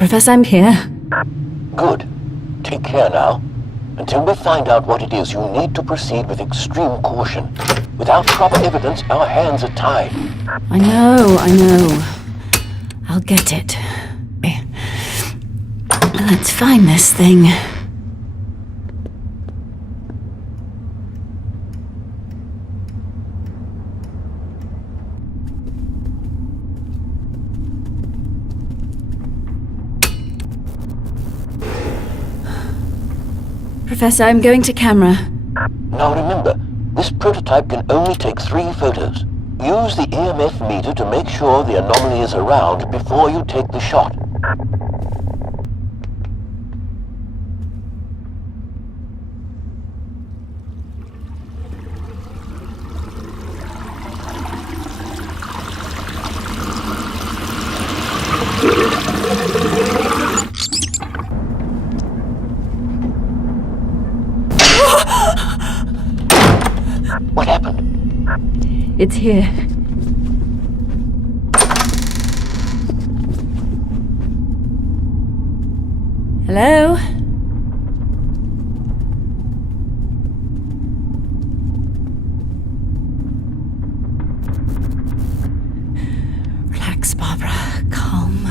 Professor, I'm here. Good. Take care now. Until we find out what it is, you need to proceed with extreme caution. Without proper evidence, our hands are tied. I know. I'll get it. Let's find this thing. Professor, I'm going to camera. Now remember, this prototype can only take 3 photos. Use the EMF meter to make sure the anomaly is around before you take the shot. What happened? It's here. Hello? Relax, Barbara. Calm.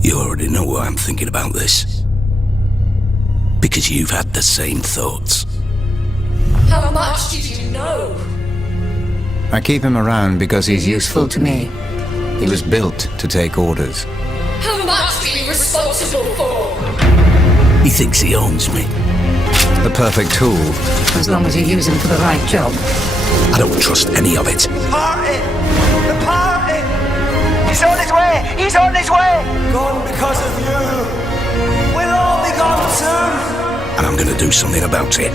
You already know why I'm thinking about this. Because you've had the same thoughts. How much did you know? I keep him around because he's useful to me. He was built to take orders. How much are you responsible for? He thinks he owns me. The perfect tool. As long as you use him for the right job. I don't trust any of it. Party! The party! He's on his way! He's on his way! Gone because of you! We'll all be gone soon! And I'm gonna do something about it.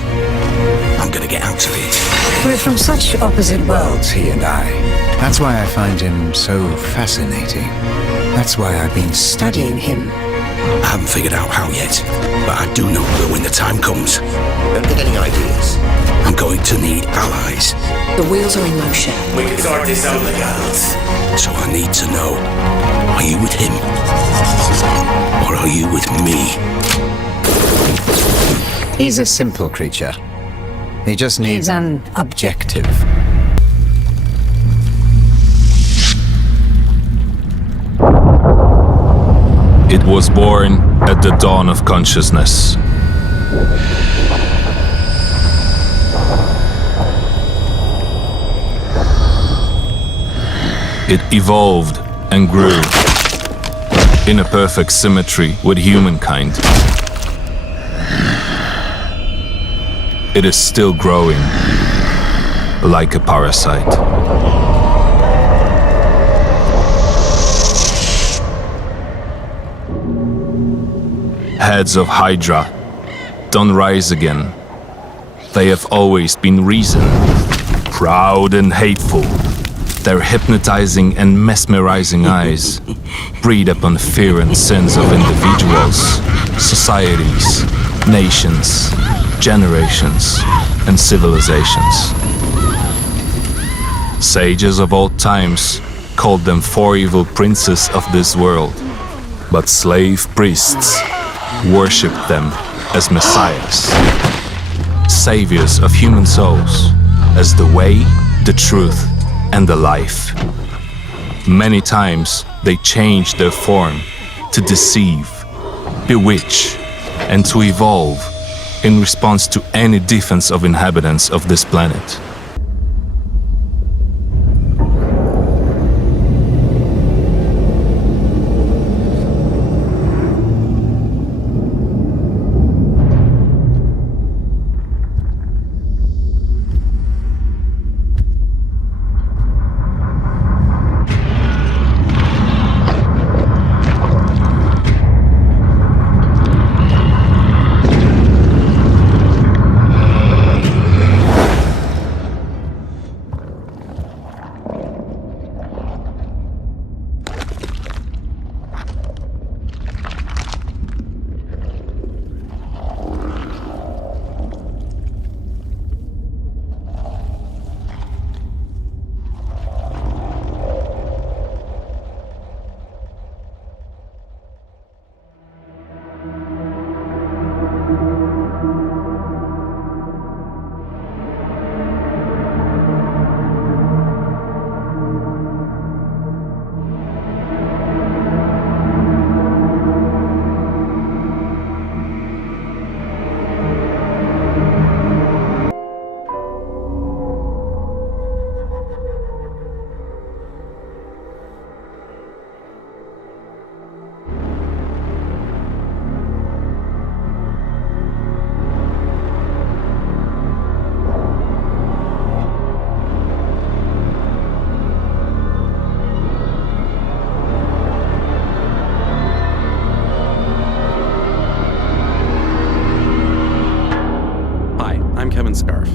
I'm gonna get out of it. We're from such opposite worlds, he and I. That's why I find him so fascinating. That's why I've been Studying him. I haven't figured out how yet, but I do know that when the time comes, Don't get any ideas. I'm going to need allies. The wheels are in motion. We can sort this out, girls. So I need to know, are you with him? Or are you with me? He's a simple creature. He just needs an objective. It was born at the dawn of consciousness. It evolved and grew in a perfect symmetry with humankind. It is still growing like a parasite. Heads of Hydra, don't rise again. They have always been reason, proud and hateful. Their hypnotizing and mesmerizing eyes breed upon fear and sins of individuals, societies, nations, generations, and civilizations. Sages of old times called them four evil princes of this world, but slave priests worshipped them as messiahs, saviors of human souls, as the way, the truth, and the life. Many times they changed their form to deceive, bewitch, and to evolve in response to any defense of inhabitants of this planet.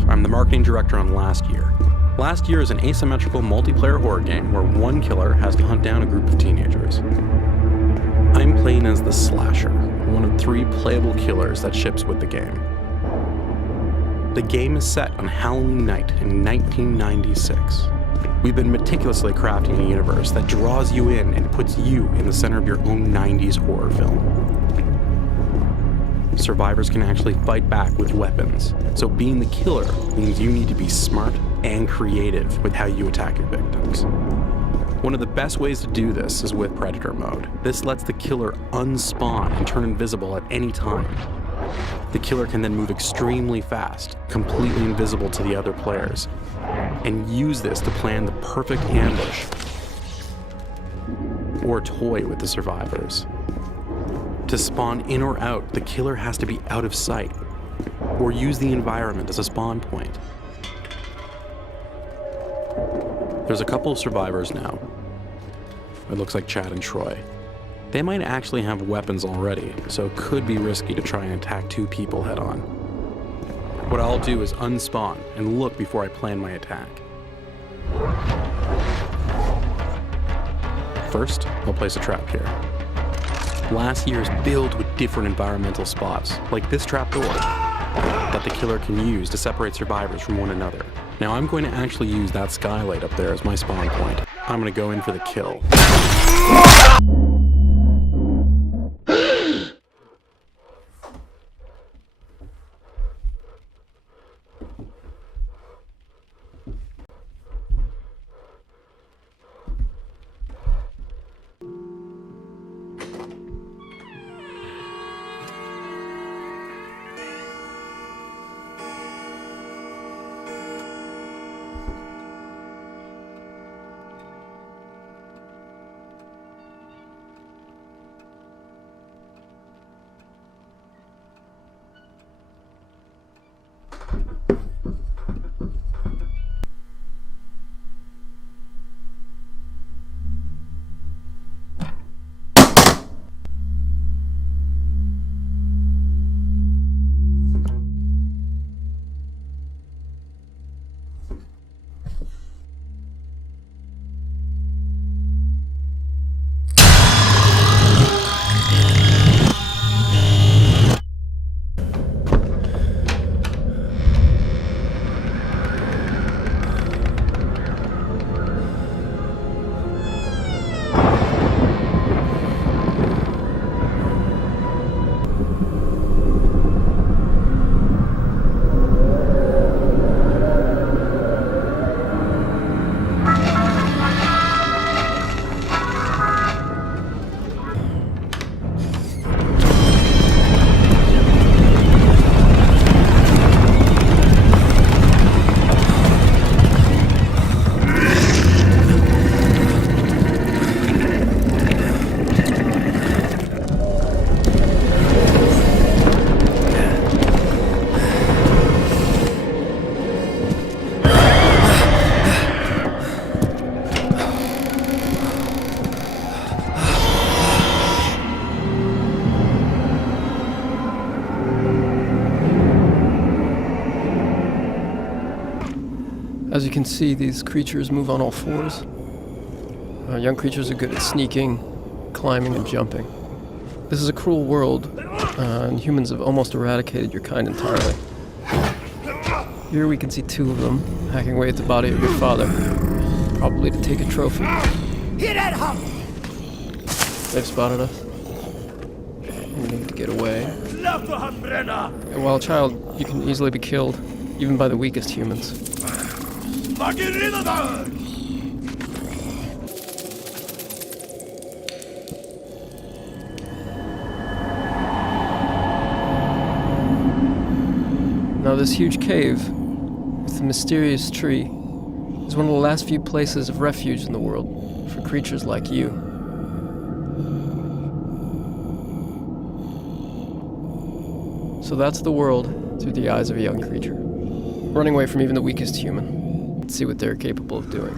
I'm the marketing director on Last Year. Last Year is an asymmetrical multiplayer horror game where one killer has to hunt down a group of teenagers. I'm playing as the Slasher, one of 3 playable killers that ships with the game. The game is set on Halloween night in 1996. We've been meticulously crafting a universe that draws you in and puts you in the center of your own 90s horror film. Survivors can actually fight back with weapons, so being the killer means you need to be smart and creative with how you attack your victims. One of the best ways to do this is with Predator mode. This lets the killer unspawn and turn invisible at any time. The killer can then move extremely fast, completely invisible to the other players, and use this to plan the perfect ambush or toy with the survivors. To spawn in or out, the killer has to be out of sight, or use the environment as a spawn point. There's a couple of survivors now. It looks like Chad and Troy. They might actually have weapons already, so it could be risky to try and attack 2 people head on. What I'll do is unspawn and look before I plan my attack. First, I'll place a trap here. Last year is filled with different environmental spots, like this trapdoor, that the killer can use to separate survivors from one another. Now I'm going to actually use that skylight up there as my spawn point. I'm going to go in for the kill. As you can see, these creatures move on all fours. Young creatures are good at sneaking, climbing, and jumping. This is a cruel world, and humans have almost eradicated your kind entirely. Here we can see two of them hacking away at the body of your father, probably to take a trophy. They've spotted us. We need to get away. And while a child, you can easily be killed, even by the weakest humans. Now this huge cave, with the mysterious tree, is one of the last few places of refuge in the world for creatures like you. So that's the world through the eyes of a young creature, running away from even the weakest human. Let's see what they're capable of doing.